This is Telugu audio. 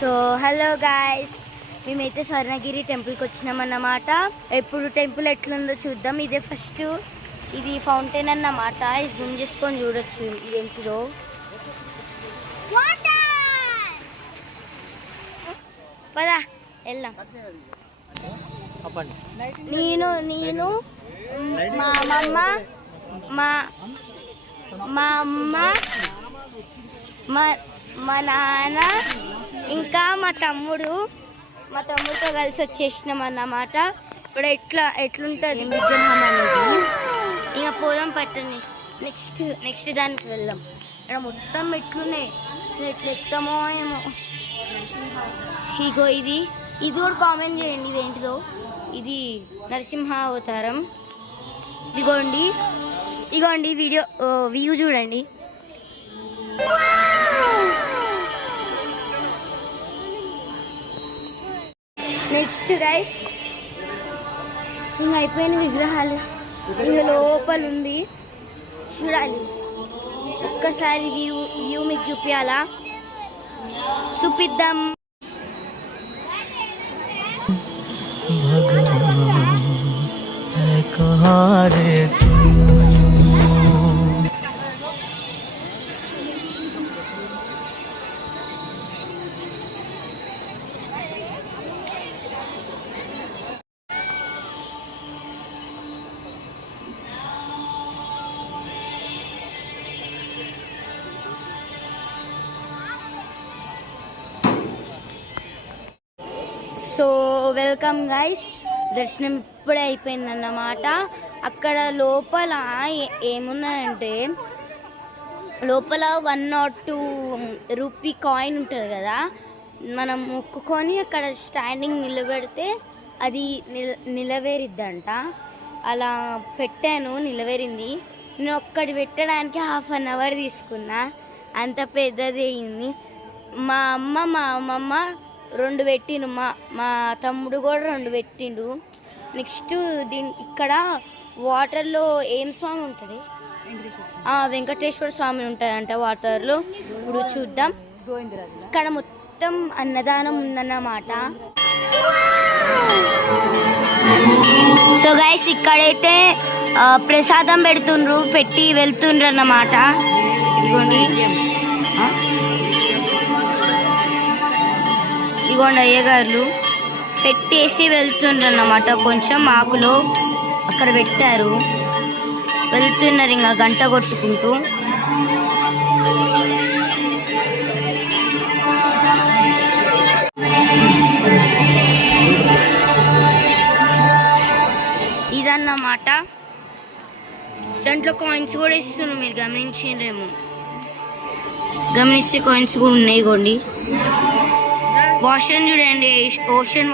సో హలో గాయస్ మేమైతే స్వర్ణగిరి టెంపుల్కి వచ్చినామన్నమాట. ఎప్పుడు టెంపుల్ ఎట్లుందో చూద్దాం. ఇదే ఫస్ట్ ఇది ఫౌంటైన్ అన్నమాట. ఇది జూమ్ చేసుకొని చూడొచ్చు. ఇదేంటిదో? పదా వెళ్దాం. నేను నేను మా అమ్మమ్మ మా మా అమ్మ మా మా నాన్న ఇంకా మా తమ్ముడు మా తమ్ముడితో కలిసి వచ్చేసినాం అన్నమాట. ఇప్పుడు ఎట్లా ఎట్లుంటుంది? విగ్రహం అనేది? ఇంకా పోదాం పట్టండి. నెక్స్ట్ నెక్స్ట్ దానికి వెళ్దాం. ఇక్కడ మొత్తం ఎట్లున్నాయి? అసలు ఎట్లా ఎక్కుతామో ఏమో. ఇగో ఇది. ఇది కూడా కామెంట్ చేయండి ఇదేంటిదో. ఇది నరసింహ అవతారం. ఇదిగోండి ఇగోండి వీడియో వ్యూ చూడండి. నెక్స్ట్ గైస్ ఇంకా అయిపోయిన విగ్రహాలు. ఇంకా లోపల ఉంది. చూడాలి. ఒక్కసారి వ్యూ వ్యూ మీకు చూపించాలా చూపిద్దాం. So welcome guys. దర్శనం ఇప్పుడే అయిపోయిందన్నమాట. అక్కడ లోపల ఏమున్నాయంటే లోపల one not two rupee coin ఉంటుంది కదా. మనం మొక్కుకొని అక్కడ స్టాండింగ్ నిలబెడితే అది నిల నిలవేరిద్దంట. అలా పెట్టాను నిలవేరింది. నేను ఒక్కటి పెట్టడానికి హాఫ్ అన్ అవర్ తీసుకున్నా. అంత పెద్దది అయింది. మా అమ్మ మా అమ్మమ్మ రెండు పెట్టిండు మా మా తమ్ముడు కూడా రెండు పెట్టిండు. నెక్స్ట్ దీని ఇక్కడ వాటర్లో ఏం స్వామి ఉంటుంది? ఆ, వెంకటేశ్వర స్వామి ఉంటుందంట వాటర్లో. ఇప్పుడు చూద్దాం. ఇక్కడ మొత్తం అన్నదానం ఉందన్నమాట. సో గైస్ ఇక్కడైతే ప్రసాదం పెడుతుండ్రు పెట్టి వెళ్తుండ్రు అన్నమాట ఇగోండి ఆ? ఇగోండి అయ్యగారులు పెట్టేసి వెళ్తుండ్రు అన్నమాట కొంచెం ఆకులో అక్కడ పెట్టారు. వెళ్తున్నారు ఇంకా గంట కొట్టుకుంటూ. ఇదన్నమాట. దాంట్లో కాయిన్స్ కూడా ఇస్తున్నారు మీరు గమనించారేమో గమనిస్తే కాయిన్స్ కూడా ఉన్నాయి ఇగోండి. వాషన్ చూడండి ఓషన్